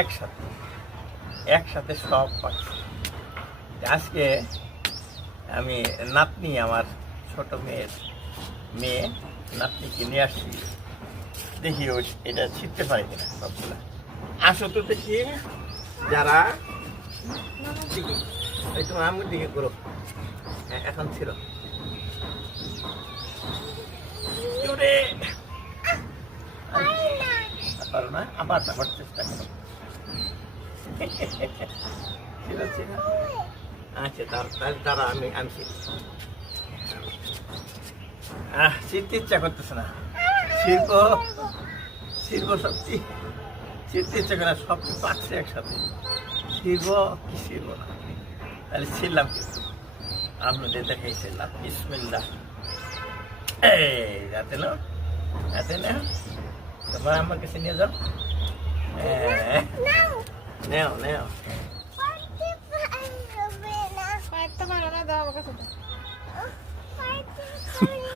একসাথে একসাথে সব পাচ্ছি। আজকে আমি নাতনি, আমার ছোট মেয়ে নাতনিকে নিয়ে আসছি, দেখি ওই এটা ছিটতে পারে কিনা সবগুলা। আসো তো দেখি, যারা ওই তোমার আম্মুর দিকে করো। হ্যাঁ, এখন ছিল পারো না, আবার আবার চেষ্টা করো। ছিল ছিল। আচ্ছা, তারা আমি আনছি। ছিঁড়তে ইচ্ছা করতেছে না, শিল্প শিল্প সত্যি ছিঁড়তে ইচ্ছা করে না, সব কিছু পাচ্ছে একসাথে। শিল্প কি শিল্প না, তাহলে ছিলাম কিন্তু আপনাদের দেখাইছিলাম। বিসমিল্লাহ, এই যাতে না এতে না, তোমার আমার কাছে নিয়ে যাও। নেও নেও, কয়েকটা বানানো দাও আমার কাছে।